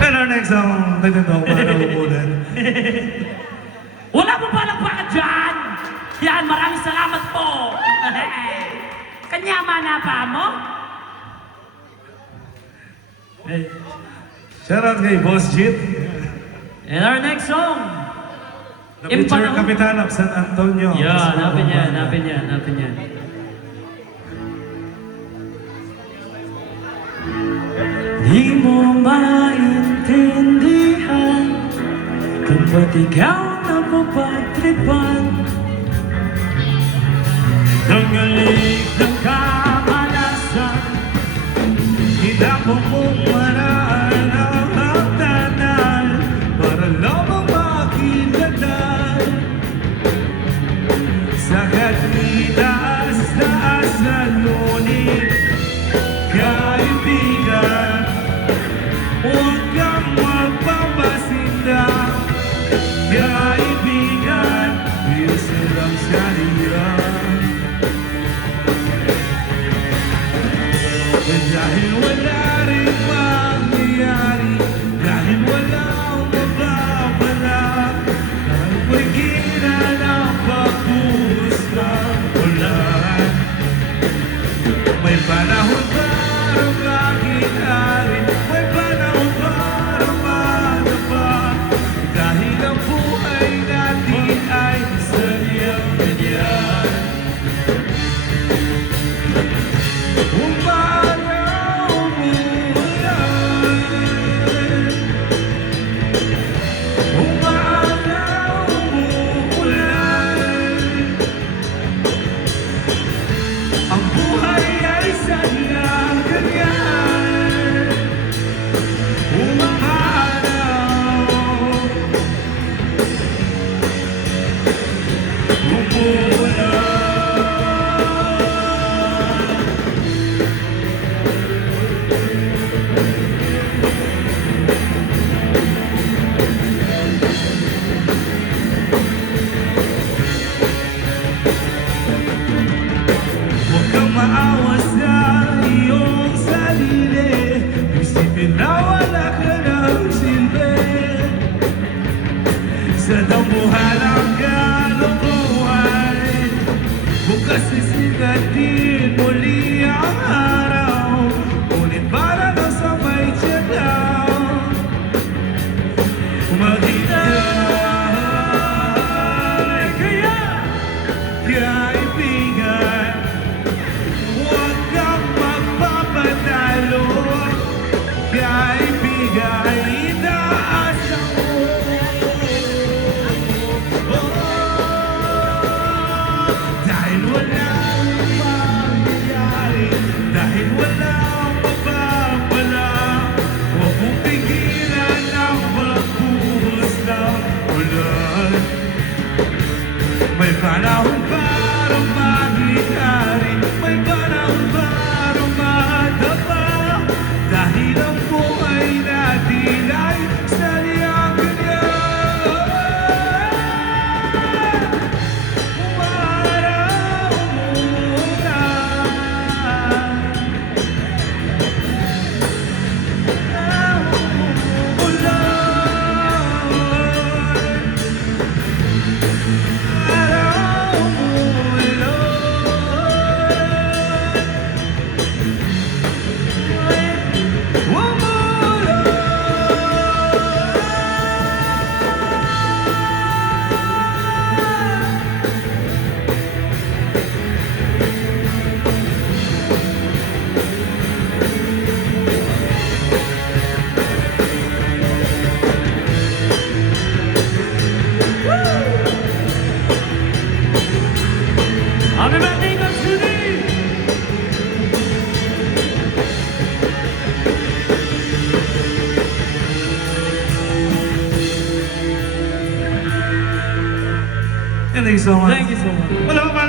And our next song, nagtataw para umulan. Wala mo palakpakan dyan! Yan, maraming salamat po! Kanyama na pa mo? Shout out kay Boss Jit, And our next song. the future Kapitan of San Antonio. Yan, hanapin yan, hanapin yan, hanapin yan. Di mo maintindihan kung ba't ikaw napapagtripan ng galing ng kamalasan. Hinapon mong maraan ang hagdanan para lamang makilala sa kanitaas-taas na ngunit kaibigan. Huwag kang magpapasinda, kaibigan, bisa lang siya niyan. Dahil wala rin mangyayari, dahil wala akong mababala, dahil pagitan ang pagbuhos ng ulan. May panahon para maghihari, may panahon para madapa, dahil ang buhay natin ay sadyang ganyan. Ang buhay ay sadyang ganyan. Umaraw, umuulan. Huwag kang maawa sa iyong sarili, isipin na wala ka ng silbi. Sa dambuhalang kalokohan, bukas sisigatin muli ang araw, ngunit para na sa may tiyagaw. Maghintay kaya, kaibigan, huwag kang magpapatalo, kaibigan, itaas mo. Dahil walang mangyayari, dahil walang mapapala, huwag mong pigilan ang pagbuhos ng ulan. May panahon para mangyayari, may panahon para madapa, dahil ang buhay natin ay sadyang ganyan. Umaraw, umulan. Happy birthday, Coach Judy! Thank you so much. Thank you so much. Wala pa